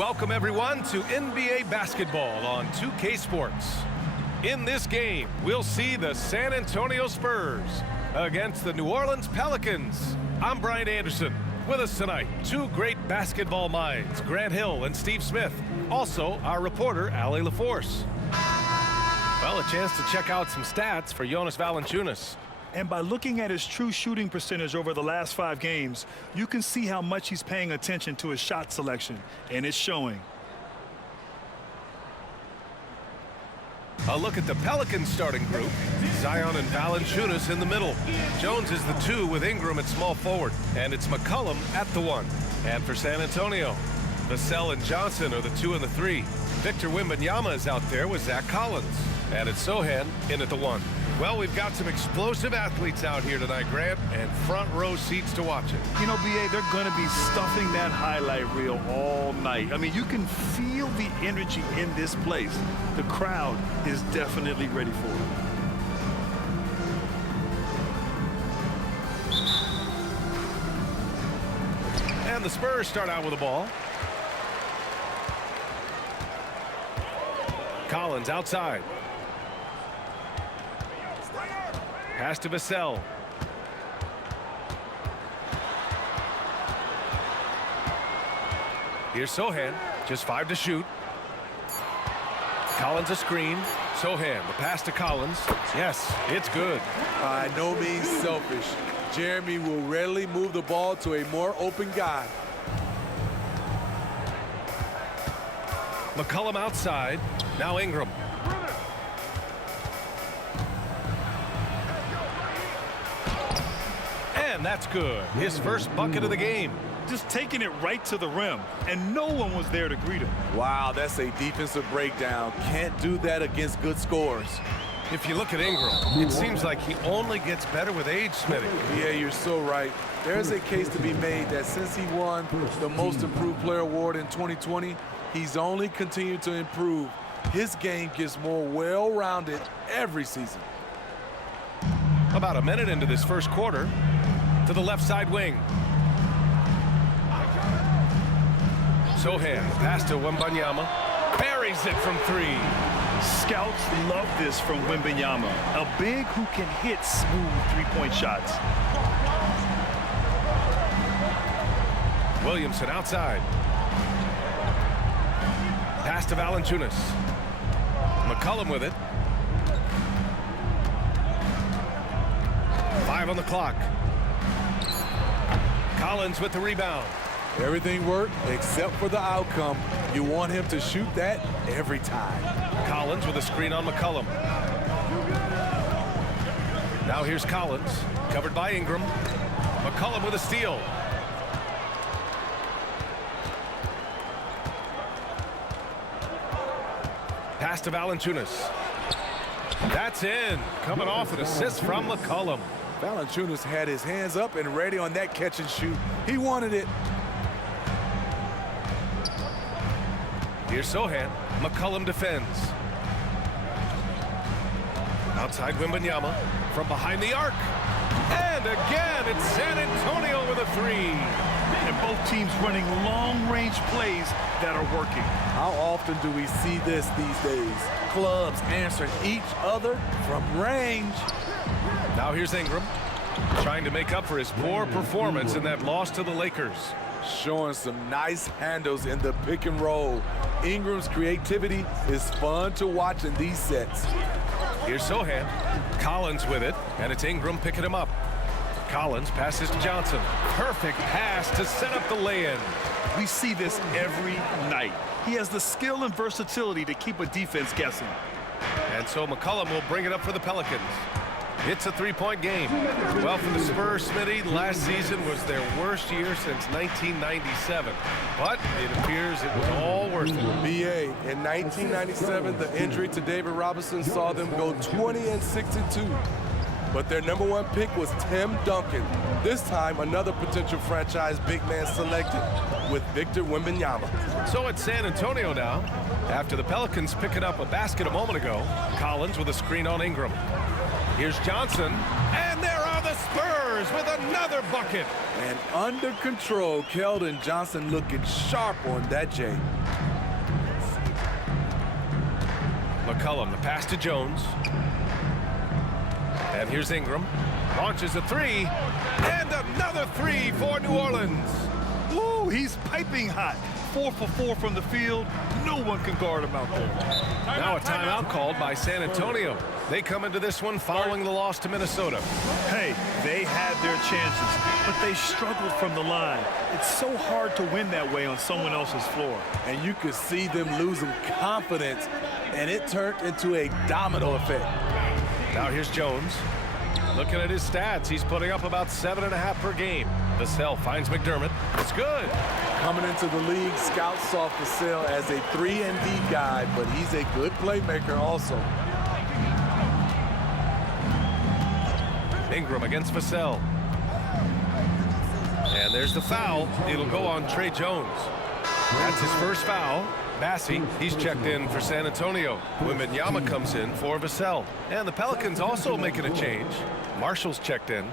Welcome everyone to NBA basketball on 2K Sports. In this game, we'll see the San Antonio Spurs against the New Orleans Pelicans. I'm Brian Anderson. With us tonight, two great basketball minds, Grant Hill and Steve Smith. Also, our reporter, Allie LaForce. Well, a chance to check out some stats for Jonas Valanciunas. And by looking at his true shooting percentage over the last 5 games, you can see how much he's paying attention to his shot selection, and it's showing. A look at the Pelicans starting group. Zion and Valanciunas in the middle. Jones is the 2 with Ingram at small forward. And it's McCollum at the 1. And for San Antonio, Vassell and Johnson are the 2 and the 3. Victor Wembanyama is out there with Zach Collins. And it's Sohan in at the 1. Well, we've got some explosive athletes out here tonight, Grant, and front row seats to watch it. You know, B.A., they're going to be stuffing that highlight reel all night. I mean, you can feel the energy in this place. The crowd is definitely ready for it. And the Spurs start out with the ball. Collins outside. Pass to Vassell. Here's Sohan, just 5 to shoot. Collins a screen. Sohan, the pass to Collins. Yes, it's good. By no means selfish. Jeremy will readily move the ball to a more open guy. McCollum outside. Now Ingram. And that's good. His first bucket of the game. Just taking it right to the rim, and no one was there to greet him. Wow, that's a defensive breakdown. Can't do that against good scores. If you look at Ingram, it seems like he only gets better with age, Smitty. Yeah, you're so right. There's a case to be made that since he won the Most Improved Player Award in 2020, he's only continued to improve. His game gets more well-rounded every season. About a minute into this first quarter, to the left side wing. Sohan, pass to Wembanyama, buries it from 3. Scouts love this from Wembanyama, a big who can hit smooth three-point shots. Williamson outside. Pass to Valanciunas. McCollum with it. 5 on the clock. Collins with the rebound. Everything worked except for the outcome. You want him to shoot that every time. Collins with a screen on McCollum. Now here's Collins, covered by Ingram. McCollum with a steal. Pass to Valanciunas. That's in. Coming off an assist from McCollum. Valanciunas had his hands up and ready on that catch and shoot. He wanted it. Here's Sohan. McCollum defends. Outside Wembanyama from behind the arc. And again, it's San Antonio with a 3. And both teams running long-range plays that are working. How often do we see this these days? Clubs answering each other from range. Now here's Ingram, trying to make up for his poor performance in that loss to the Lakers. Showing some nice handles in the pick and roll. Ingram's creativity is fun to watch in these sets. Here's Sohan. Collins with it, and it's Ingram picking him up. Collins passes to Johnson. Perfect pass to set up the lay-in. We see this every night. He has the skill and versatility to keep a defense guessing. And so McCollum will bring it up for the Pelicans. It's a 3-point game. Well, for the Spurs, Smitty, last season was their worst year since 1997. But it appears it was all worth it. BA, in 1997, the injury to David Robinson saw them go 20-62. But their #1 pick was Tim Duncan. This time, another potential franchise big man selected with Victor Wembanyama. So it's San Antonio now. After the Pelicans picking up a basket a moment ago, Collins with a screen on Ingram. Here's Johnson, and there are the Spurs. Spurs with another bucket. And under control, Keldon Johnson looking sharp on that J. McCollum, the pass to Jones. And here's Ingram. Launches a three. And another three for New Orleans. Ooh, he's piping hot. 4 for 4 from the field. No one can guard him out there. Now a timeout called by San Antonio. They come into this one following the loss to Minnesota. Hey, they had their chances, but they struggled from the line. It's so hard to win that way on someone else's floor. And you could see them losing confidence, and it turned into a domino effect. Now here's Jones. Looking at his stats, he's putting up about 7.5 per game. Vassell finds McDermott. It's good. Coming into the league, scouts saw Vassell as a 3-and-D guy, but he's a good playmaker also. Ingram against Vassell. And there's the foul. It'll go on Trey Jones. That's his first foul. Massey, he's checked in for San Antonio. Wembanyama comes in for Vassell. And the Pelicans also making a change. Marshall's checked in.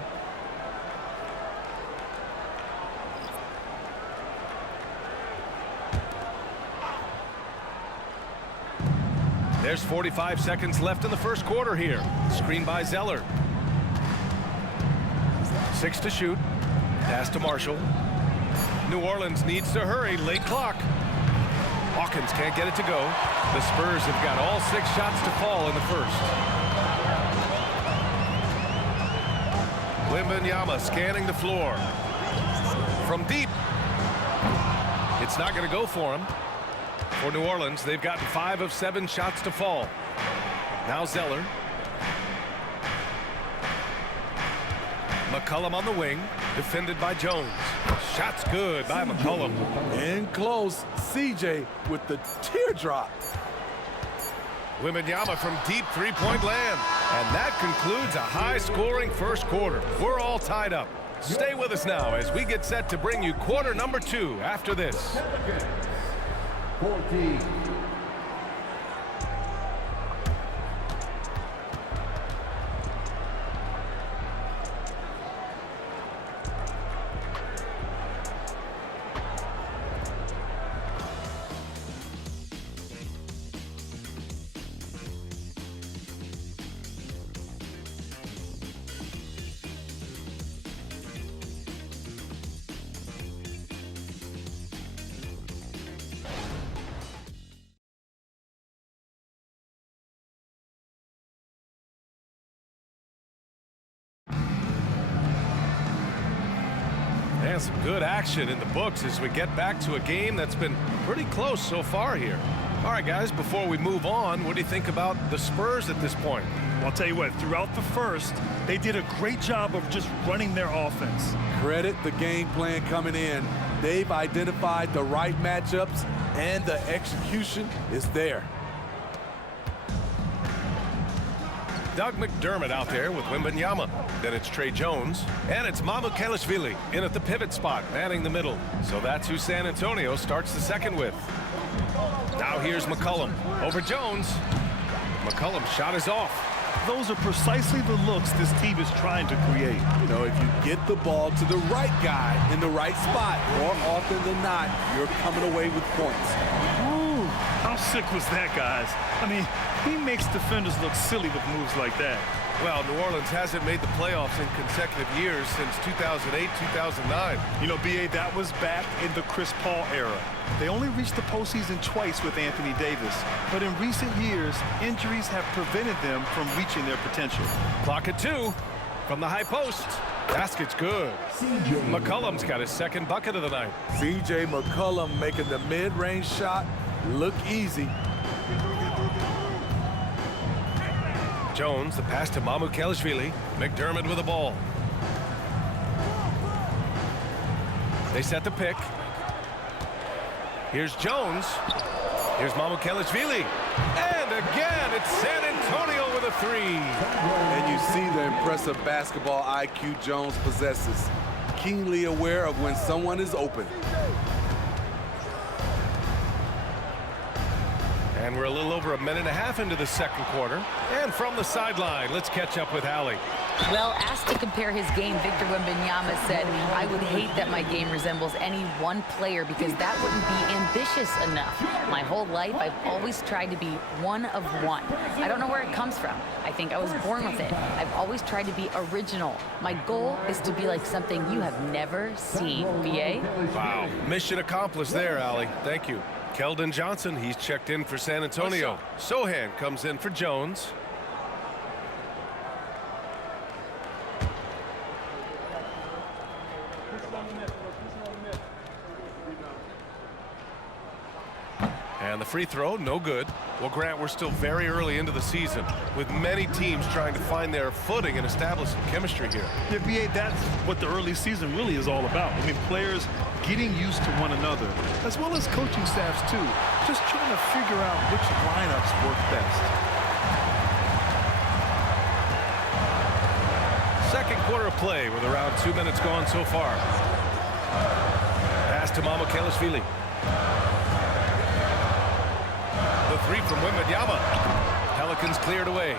There's 45 seconds left in the first quarter here. Screen by Zeller. 6 to shoot. Pass to Marshall. New Orleans needs to hurry. Late clock. Hawkins can't get it to go. The Spurs have got all 6 shots to fall in the first. Wembanyama scanning the floor. From deep. It's not going to go for him. For New Orleans, they've gotten 5 of 7 shots to fall. Now Zeller. McCollum on the wing, defended by Jones. Shot's good by McCollum. In close, CJ with the teardrop. Wembanyama from deep three-point land. And that concludes a high-scoring first quarter. We're all tied up. Stay with us now as we get set to bring you quarter number 2 after this. 14. And some good action in the books as we get back to a game that's been pretty close so far here. All right, guys, before we move on, what do you think about the Spurs at this point? Well, I'll tell you what, throughout the first, they did a great job of just running their offense. Credit the game plan coming in. They've identified the right matchups, and the execution is there. Doug McDermott out there with Wembanyama. Then it's Trey Jones. And it's Mamukelashvili in at the pivot spot, manning the middle. So that's who San Antonio starts the second with. Now here's McCollum over Jones. McCollum's shot is off. Those are precisely the looks this team is trying to create. You know, if you get the ball to the right guy in the right spot, more often than not, you're coming away with points. Ooh, how sick was that, guys? I mean, he makes defenders look silly with moves like that. Well, New Orleans hasn't made the playoffs in consecutive years since 2008, 2009. You know, B.A., that was back in the Chris Paul era. They only reached the postseason twice with Anthony Davis. But in recent years, injuries have prevented them from reaching their potential. Clock at 2 from the high post. Basket's good. McCollum's got his second bucket of the night. C.J. McCollum making the mid-range shot look easy. Jones, the pass to Mamukelashvili. McDermott with the ball. They set the pick. Here's Jones. Here's Mamukelashvili. And again, it's San Antonio with a 3. And you see the impressive basketball IQ Jones possesses. Keenly aware of when someone is open. And we're a little over a minute and a half into the second quarter. And from the sideline, let's catch up with Allie. Well, asked to compare his game, Victor Wembanyama said, "I would hate that my game resembles any one player because that wouldn't be ambitious enough. My whole life, I've always tried to be one of one. I don't know where it comes from. I think I was born with it. I've always tried to be original. My goal is to be like something you have never seen." VA? Wow. Mission accomplished there, Allie. Thank you. Keldon Johnson, he's checked in for San Antonio. Sohan comes in for Jones. And the free throw, no good. Well, Grant, we're still very early into the season with many teams trying to find their footing and establish some chemistry here. Yeah, BA, that's what the early season really is all about. I mean, players getting used to one another, as well as coaching staffs, too. Just trying to figure out which lineups work best. Second quarter of play with around 2 minutes gone so far. Pass to Mamukelashvili. The three from Wembanyama. Pelicans cleared away.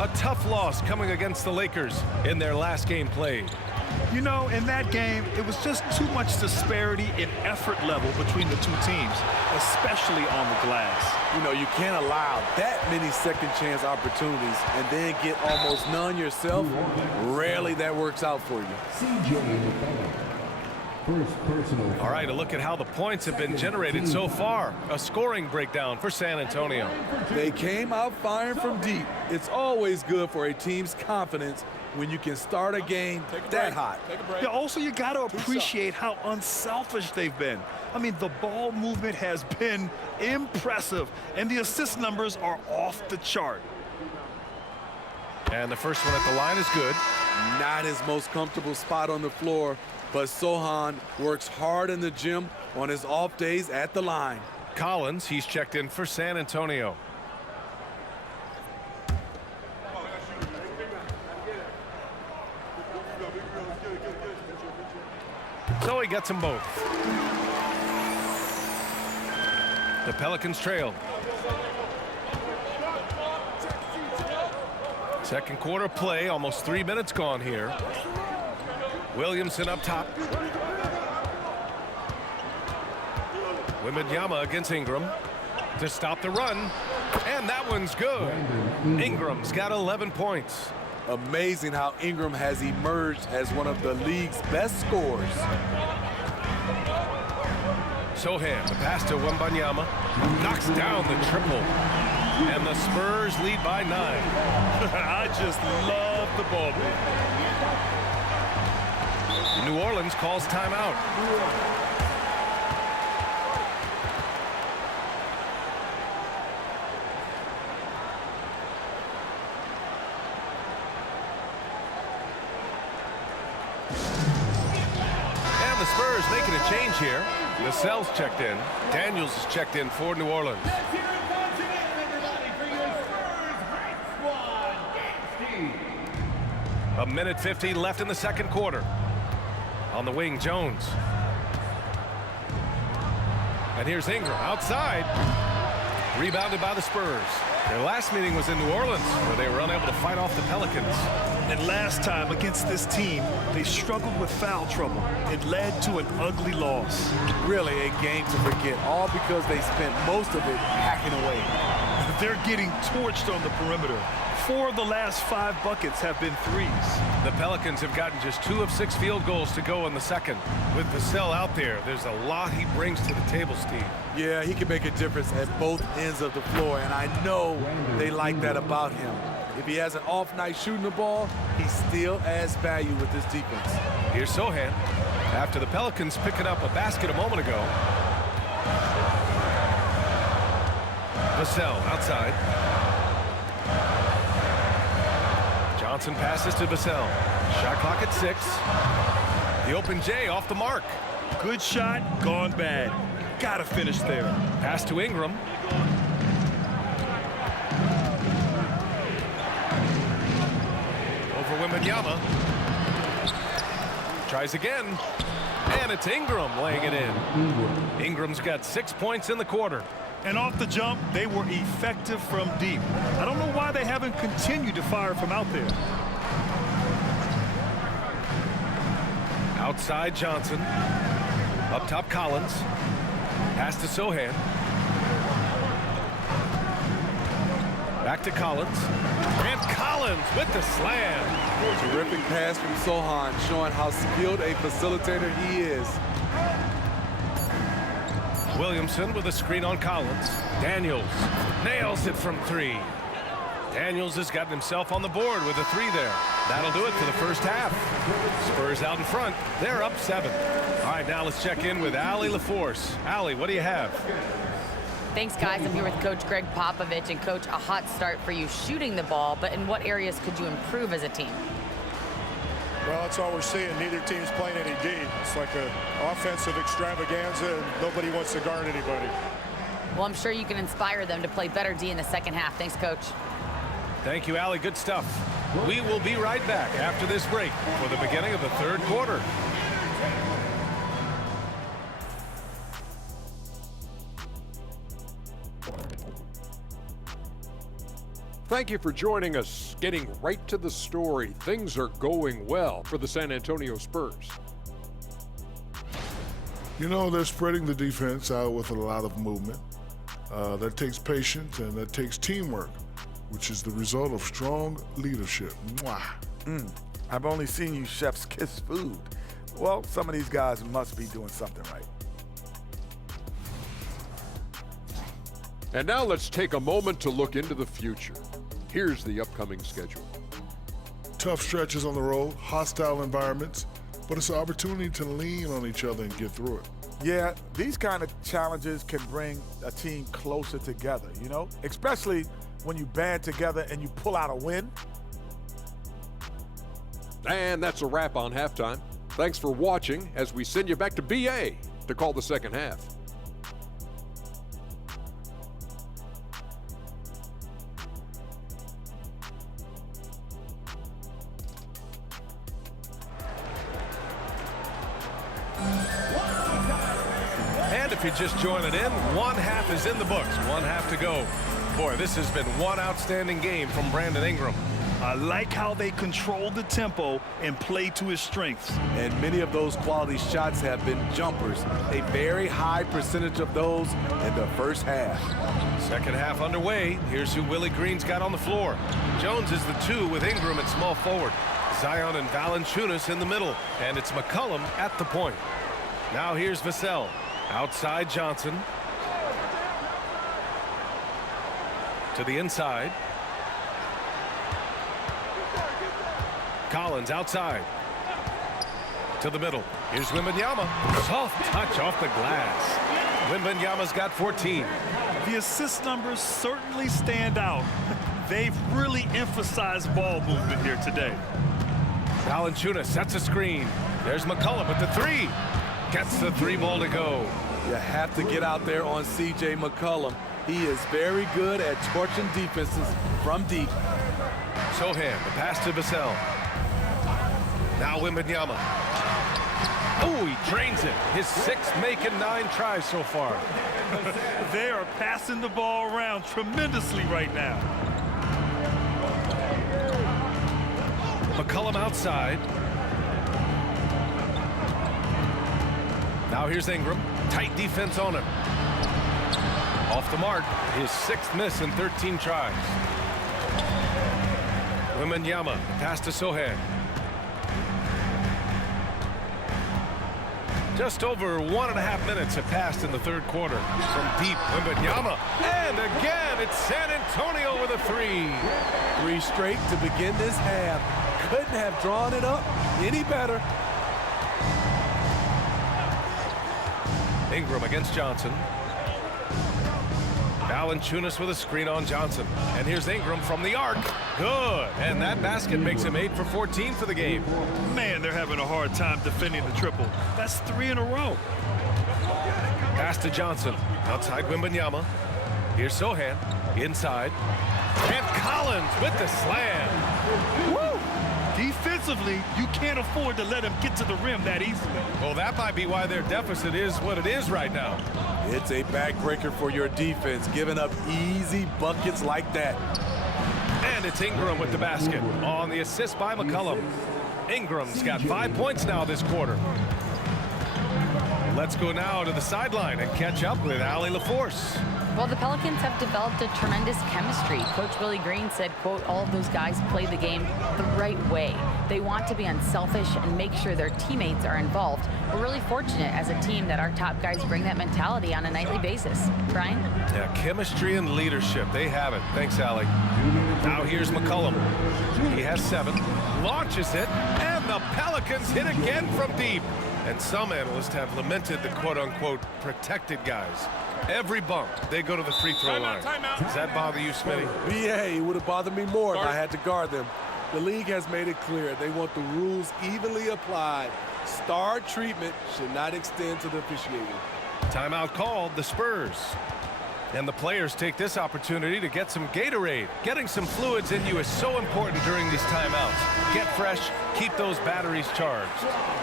A tough loss coming against the Lakers in their last game played. You know, in that game, it was just too much disparity in effort level between the two teams, especially on the glass. You know, you can't allow that many second chance opportunities and then get almost none yourself. Rarely that works out for you. All right, a look at how the points have been generated so far. A scoring breakdown for San Antonio. They came out firing from deep. It's always good for a team's confidence when you can start a game that hot. Yeah, also, you got to appreciate how unselfish they've been. I mean, the ball movement has been impressive, and the assist numbers are off the chart. And the first one at the line is good. Not his most comfortable spot on the floor, but Sohan works hard in the gym on his off days at the line. Collins, he's checked in for San Antonio. So he gets them both. The Pelicans trail. Second quarter play, almost 3 minutes gone here. Williamson up top. Wembanyama against Ingram to stop the run. And that one's good. Ingram's got 11 points. Amazing how Ingram has emerged as one of the league's best scorers. Sohan, the pass to Wembanyama, knocks down the triple. And the Spurs lead by 9. I just love the ball game. New Orleans calls timeout. And the Spurs making a change here. Lascelles checked in. Daniels is checked in for New Orleans. A minute 50 left in the second quarter. On the wing, Jones. And here's Ingram outside. Rebounded by the Spurs. Their last meeting was in New Orleans, where they were unable to fight off the Pelicans. And last time against this team, they struggled with foul trouble. It led to an ugly loss. Really a game to forget, all because they spent most of it hacking away. They're getting torched on the perimeter. 4 of the last 5 buckets have been threes. The Pelicans have gotten just 2 of 6 field goals to go in the second. With Vassell out there, there's a lot he brings to the table, Steve. Yeah, he can make a difference at both ends of the floor, and I know they like that about him. If he has an off night shooting the ball, he still adds value with his defense. Here's Sohan. After the Pelicans picking up a basket a moment ago. Vassell outside. Johnson passes to Vassell. Shot clock at 6. The open J off the mark. Good shot, gone bad. Gotta finish there. Pass to Ingram. Over Wembanyama. Tries again. And it's Ingram laying it in. Ingram's got 6 points in the quarter. And off the jump, they were effective from deep. I don't know why they haven't continued to fire from out there. Outside Johnson. Up top Collins. Pass to Sohan. Back to Collins. And Collins with the slam. Terrific pass from Sohan, showing how skilled a facilitator he is. Williamson with a screen on Collins. Daniels nails it from 3. Daniels has gotten himself on the board with a 3 there. That'll do it for the first half. Spurs out in front. They're up 7. All right, now let's check in with Allie LaForce. Allie, what do you have? Thanks, guys. I'm here with Coach Greg Popovich. And, Coach, a hot start for you shooting the ball, but in what areas could you improve as a team? Well, that's all we're seeing. Neither team's playing any D. It's like an offensive extravaganza, and nobody wants to guard anybody. Well, I'm sure you can inspire them to play better D in the second half. Thanks, Coach. Thank you, Allie. Good stuff. We will be right back after this break for the beginning of the third quarter. Thank you for joining us. Getting right to the story, things are going well for the San Antonio Spurs. You know, they're spreading the defense out with a lot of movement. That takes patience and that takes teamwork, which is the result of strong leadership. Mwah. I've only seen you chefs kiss food. Well, some of these guys must be doing something right. And now let's take a moment to look into the future. Here's the upcoming schedule. Tough stretches on the road, hostile environments, but it's an opportunity to lean on each other and get through it. Yeah, these kind of challenges can bring a team closer together, you know? Especially when you band together and you pull out a win. And that's a wrap on halftime. Thanks for watching as we send you back to BA to call the second half. And if you're just joining in, one half is in the books. One half to go. Boy, this has been one outstanding game from Brandon Ingram. I like how they control the tempo and play to his strengths. And many of those quality shots have been jumpers. A very high percentage of those in the first half. Second half underway. Here's who Willie Green's got on the floor. Jones is the 2 with Ingram at small forward. Zion and Valanciunas in the middle. And it's McCollum at the point. Now here's Vassell. Outside Johnson. To the inside. Collins outside. To the middle. Here's Wembanyama. Soft touch off the glass. Wembanyama's got 14. The assist numbers certainly stand out. They've really emphasized ball movement here today. Valanciunas sets a screen. There's McCollum with the 3. Gets the 3 ball to go. You have to get out there on C.J. McCollum. He is very good at torching defenses from deep. Sohan, the pass to Vassell. Now Wembanyama. Oh, he drains it. His 6th make and 9 tries so far. They are passing the ball around tremendously right now. McCollum outside. Now here's Ingram. Tight defense on him. Off the mark. His 6th miss in 13 tries. Wembanyama, pass to Sohan. Just over 1.5 minutes have passed in the third quarter. From deep, Wembanyama. And again, it's San Antonio with a 3. 3 straight to begin this half. Couldn't have drawn it up any better. Ingram against Johnson. Valanciunas with a screen on Johnson. And here's Ingram from the arc. Good. And that basket makes him 8 for 14 for the game. Man, they're having a hard time defending the triple. That's 3 in a row. Pass to Johnson. Outside Wembanyama. Here's Sohan. Inside. And Collins with the slam. Woo! Defensively, you can't afford to let him get to the rim that easily. Well, that might be why their deficit is what it is right now. It's a backbreaker for your defense, giving up easy buckets like that. And it's Ingram with the basket on the assist by McCollum. Ingram's got 5 points now this quarter. Let's go now to the sideline and catch up with Allie LaForce. Well, the Pelicans have developed a tremendous chemistry. Coach Willie Green said, quote, all of those guys play the game the right way. They want to be unselfish and make sure their teammates are involved. We're really fortunate as a team that our top guys bring that mentality on a nightly basis. Brian? Yeah, chemistry and leadership. They have it. Thanks, Allie. Now here's McCollum. He has 7, launches it, and the Pelicans hit again from deep. And some analysts have lamented the quote-unquote protected guys. Every bump, they go to the free throw line. Does that bother you, Smitty? BA, it would have bothered me more if I had to guard them. The league has made it clear they want the rules evenly applied. Star treatment should not extend to the officiating. Timeout called, the Spurs. And the players take this opportunity to get some Gatorade. Getting some fluids in you is so important during these timeouts. Get fresh, keep those batteries charged.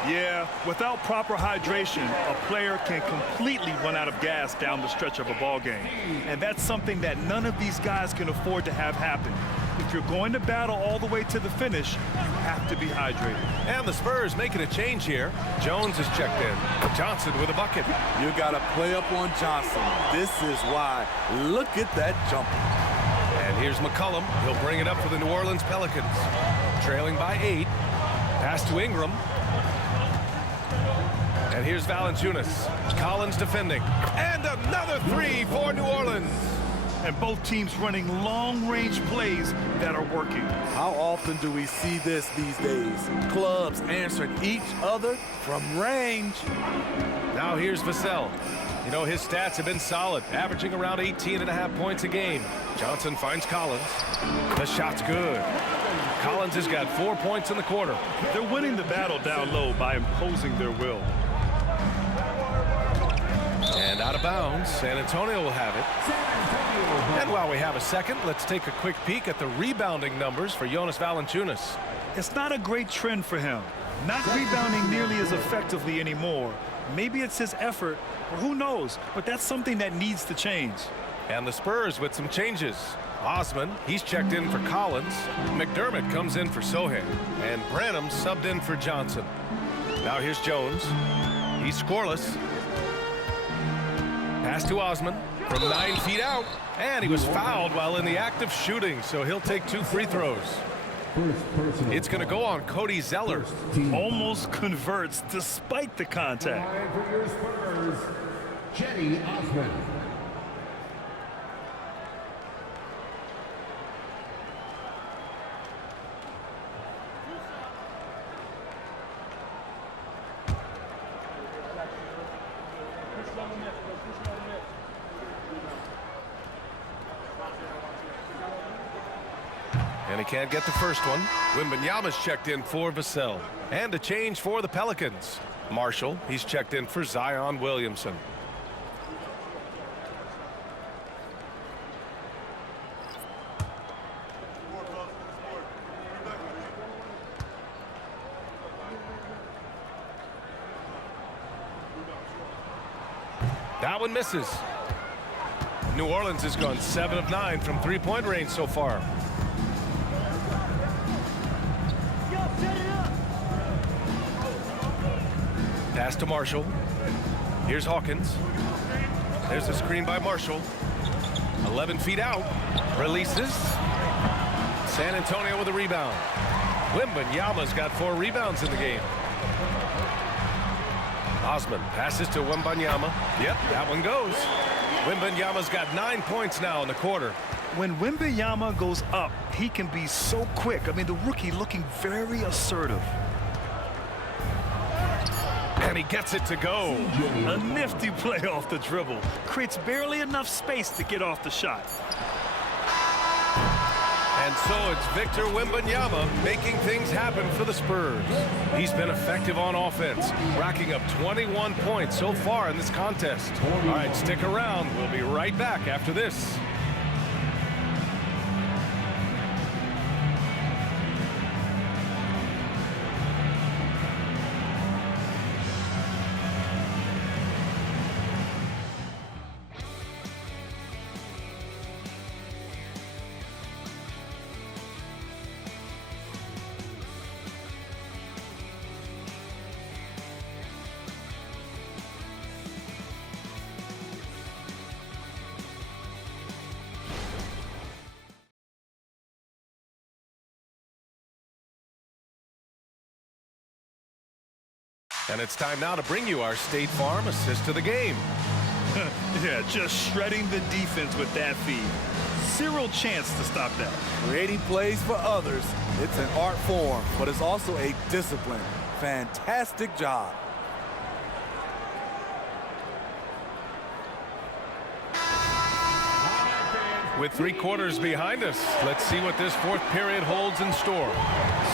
Yeah, without proper hydration, a player can completely run out of gas down the stretch of a ball game. And that's something that none of these guys can afford to have happen. If you're going to battle all the way to the finish, you have to be hydrated. And the Spurs making a change here. Jones is checked in. Johnson with a bucket. You got to play up on Johnson. This is why. Look at that jumper. And here's McCollum. He'll bring it up for the New Orleans Pelicans. Trailing by 8. Pass to Ingram. And here's Valanciunas. Collins defending. And another 3 for New Orleans. And both teams running long-range plays that are working. How often do we see this these days? Clubs answering each other from range. Now here's Vassell. You know, his stats have been solid, averaging around 18.5 points a game. Johnson finds Collins. The shot's good. Collins has got 4 points in the quarter. They're winning the battle down low by imposing their will. And out of bounds, San Antonio will have it. And while we have a second, let's take a quick peek at the rebounding numbers for Jonas Valanciunas. It's not a great trend for him. Not rebounding nearly as effectively anymore. Maybe it's his effort, or who knows, but that's something that needs to change. And the Spurs with some changes. Osman, he's checked in for Collins. McDermott comes in for Sohan. And Branham subbed in for Johnson. Now here's Jones. He's scoreless. Pass to Osman from 9 feet out. And he was fouled while in the act of shooting, so he'll take 2 free throws. It's going to go on Cody Zeller. Almost converts despite the contact. For your Spurs, Jenny Osman. And he can't get the first one. Wembanyama's checked in for Vassell. And a change for the Pelicans. Marshall, he's checked in for Zion Williamson. That one misses. New Orleans has gone 7 of 9 from three-point range so far. Pass to Marshall. Here's Hawkins. There's a screen by Marshall. 11 feet out. Releases. San Antonio with a rebound. Wembanyama's got 4 rebounds in the game. Osman passes to Wembanyama. Yep, that one goes. Wembanyama's got 9 points now in the quarter. When Wembanyama goes up, he can be so quick. I mean, the rookie looking very assertive. And he gets it to go. A nifty play off the dribble. Creates barely enough space to get off the shot. And so it's Victor Wembanyama making things happen for the Spurs. He's been effective on offense, racking up 21 points so far in this contest. All right, stick around. We'll be right back after this. And it's time now to bring you our State Farm assist of the game. Yeah, just shredding the defense with that feed. Zero chance to stop that. Creating plays for others, it's an art form, but it's also a discipline. Fantastic job. With 3 quarters behind us, let's see what this 4th period holds in store.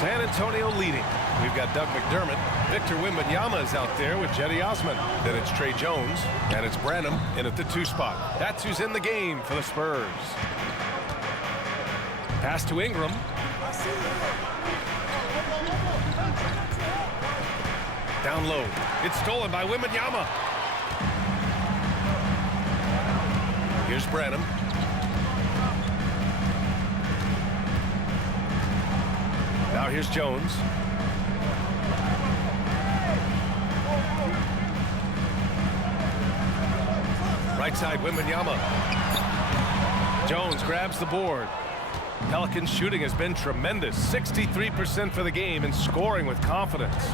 San Antonio leading. We've got Doug McDermott. Victor Wembanyama is out there with Jetty Osman. Then it's Trey Jones, and it's Branham in at the 2 spot. That's who's in the game for the Spurs. Pass to Ingram. Down low. It's stolen by Wembanyama. Here's Branham. Now here's Jones. Right side, Wembanyama. Jones grabs the board. Pelicans shooting has been tremendous. 63% for the game and scoring with confidence.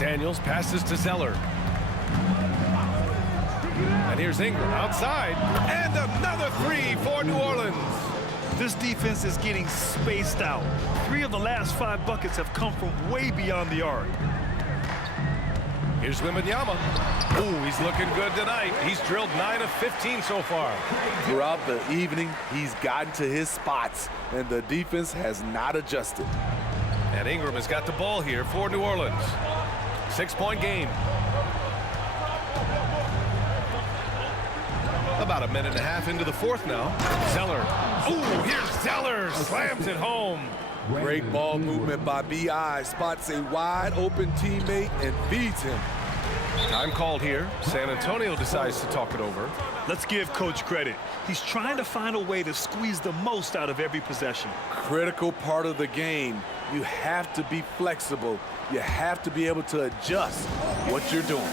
Daniels passes to Zeller. And here's Ingram outside. And another 3 for New Orleans. This defense is getting spaced out. 3 of the last 5 buckets have come from way beyond the arc. Here's Wembanyama. Ooh, he's looking good tonight. He's drilled 9 of 15 so far. Throughout the evening, he's gotten to his spots, and the defense has not adjusted. And Ingram has got the ball here for New Orleans. 6-point game. About a minute and a half into the 4th now. Zeller. Ooh, here's Zeller. Slams it home. Great ball movement by B.I. Spots a wide open teammate and feeds him. Time called here. San Antonio decides to talk it over. Let's give Coach credit. He's trying to find a way to squeeze the most out of every possession. Critical part of the game. You have to be flexible. You have to be able to adjust what you're doing.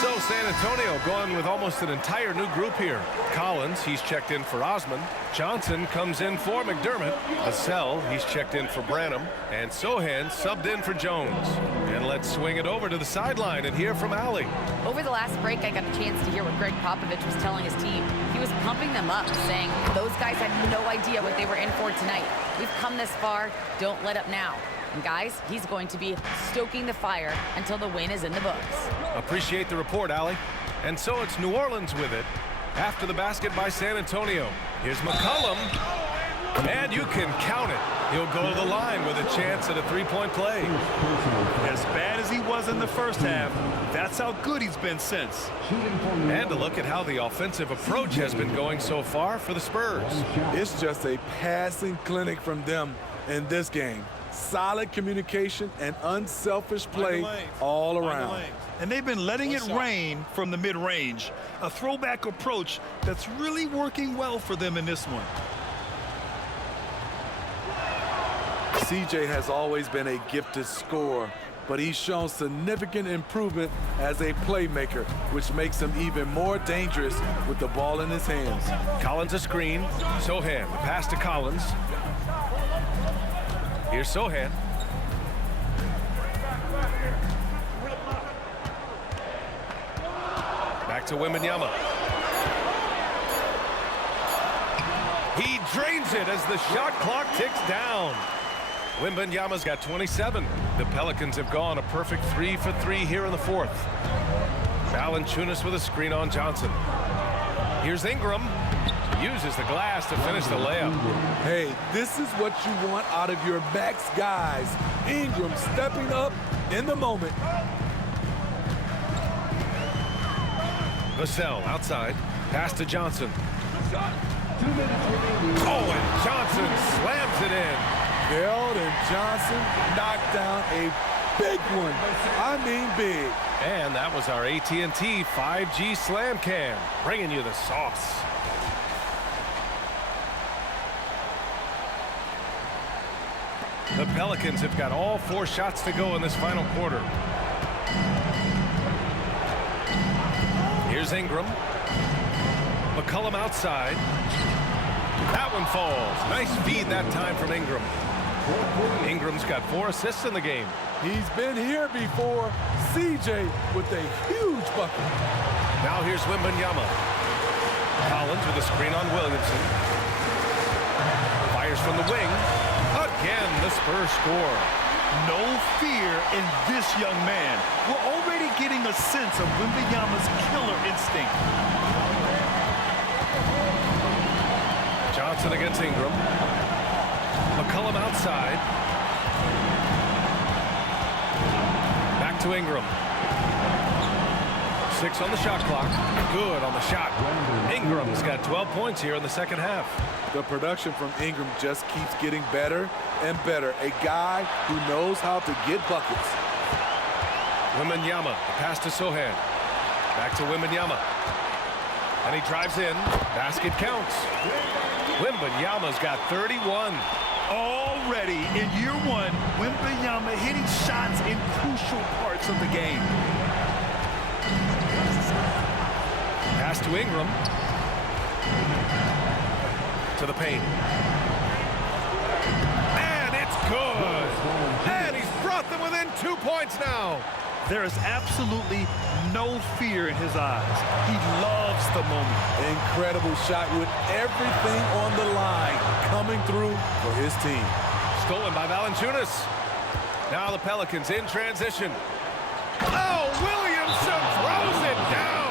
So San Antonio going with almost an entire new group here. Collins, he's checked in for Osman. Johnson comes in for McDermott. Vassell, he's checked in for Branham. And Sohan subbed in for Jones. And let's swing it over to the sideline and hear from Allie. Over the last break, I got a chance to hear what Greg Popovich was telling his team. He was pumping them up, saying those guys had no idea what they were in for tonight. We've come this far. Don't let up now. And guys, he's going to be stoking the fire until the win is in the books. Appreciate the report, Allie. And so it's New Orleans with it. After the basket by San Antonio. Here's McCollum. And you can count it. He'll go to the line with a chance at a 3-point play. As bad as he was in the first half, that's how good he's been since. And to look at how the offensive approach has been going so far for the Spurs. It's just a passing clinic from them in this game. Solid communication and unselfish play all around. And they've been letting it rain from the mid-range. A throwback approach that's really working well for them in this one. CJ has always been a gifted scorer, but he's shown significant improvement as a playmaker, which makes him even more dangerous with the ball in his hands. Collins a screen. Sohan, the pass to Collins. Here's Sohan. Back to Wembanyama. He drains it as the shot clock ticks down. Wembanyama's got 27. The Pelicans have gone a perfect 3 for 3 here in the 4th. Valanciunas with a screen on Johnson. Here's Ingram. Uses the glass to finish the layup. Hey, this is what you want out of your backs guys. Ingram stepping up in the moment. Vassell outside. Pass to Johnson. Oh, and Johnson slams it in. Geld and Johnson knocked down a big one. I mean big. And that was our AT&T 5G Slam Cam, bringing you the sauce. The Pelicans have got all 4 shots to go in this final quarter. Here's Ingram. McCollum outside. That one falls. Nice feed that time from Ingram. Ingram's got 4 assists in the game. He's been here before. CJ with a huge bucket. Now here's Wembanyama. Collins with a screen on Williamson. Fires from the wing. Again, the Spurs score. No fear in this young man. We're already getting a sense of Wembanyama's killer instinct. Johnson against Ingram. McCollum outside. Back to Ingram. 6 on the shot clock. Good on the shot. Ingram's got 12 points here in the second half. The production from Ingram just keeps getting better and better. A guy who knows how to get buckets. Wembanyama, the pass to Sohan. Back to Wembanyama. And he drives in. Basket counts. Wembanyama's got 31. Already in year 1, Wembanyama hitting shots in crucial parts of the game. Pass to Ingram. To the paint. And it's good. And he's brought them within 2 points now. There is absolutely no fear in his eyes. He loves the moment. Incredible shot with everything on the line coming through for his team. Stolen by Valanciunas. Now the Pelicans in transition. Oh, Williamson throws it down.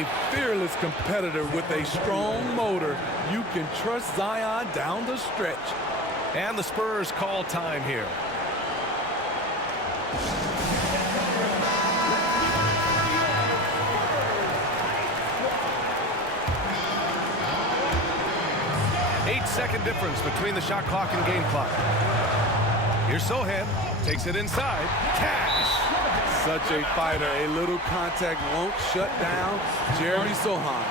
A fearless competitor with a strong motor. You can trust Zion down the stretch. And the Spurs call time here. Eight-second difference between the shot clock and game clock. Here's Sohan. Takes it inside. Cash. Such a fighter. A little contact won't shut down Jeremy Sohan.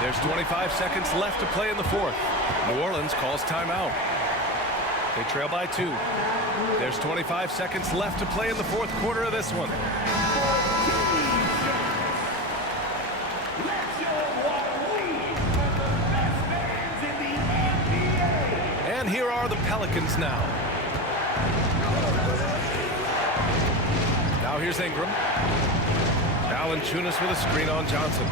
There's 25 seconds left to play in the fourth. New Orleans calls timeout. They trail by 2. There's 25 seconds left to play in the fourth quarter of this one. And here are the Pelicans now. Now here's Ingram. Valanciunas with a screen on Johnson.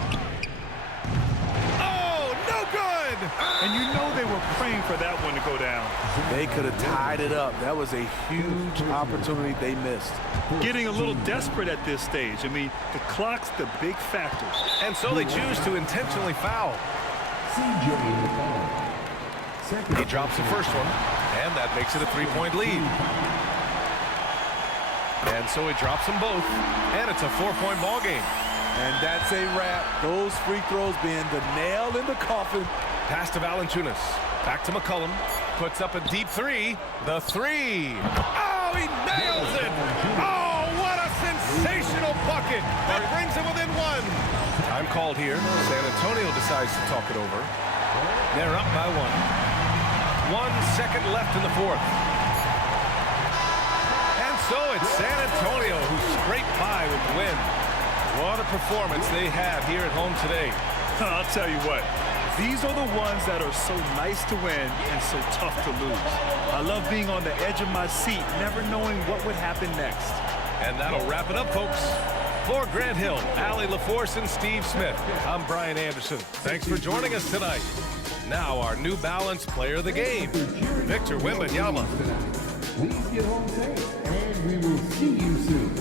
Oh, no good! And you know they were praying for that one to go down. They could have tied it up. That was a huge opportunity they missed. Getting a little desperate at this stage. I mean, the clock's the big factor. And so they choose to intentionally foul. He drops the first one, and that makes it a 3-point lead. And so he drops them both, and it's a 4-point ball game. And that's a wrap. Those free throws being the nail in the coffin. Pass to Valanciunas. Back to McCollum. Puts up a deep 3. The 3. Oh, he nails it! Oh, what a sensational bucket! That brings him within 1. Time called here. San Antonio decides to talk it over. They're up by 1. 1 second left in the fourth. And so it's San Antonio who scraped by with the win. What a performance they had here at home today. I'll tell you what, these are the ones that are so nice to win and so tough to lose. I love being on the edge of my seat, never knowing what would happen next. And that'll wrap it up, folks. For Grant Hill, Allie LaForce, and Steve Smith, I'm Brian Anderson. Thanks for joining us tonight. Now our New Balance player of the game, Victor Wembanyama. Please get home safe, and we will see you soon.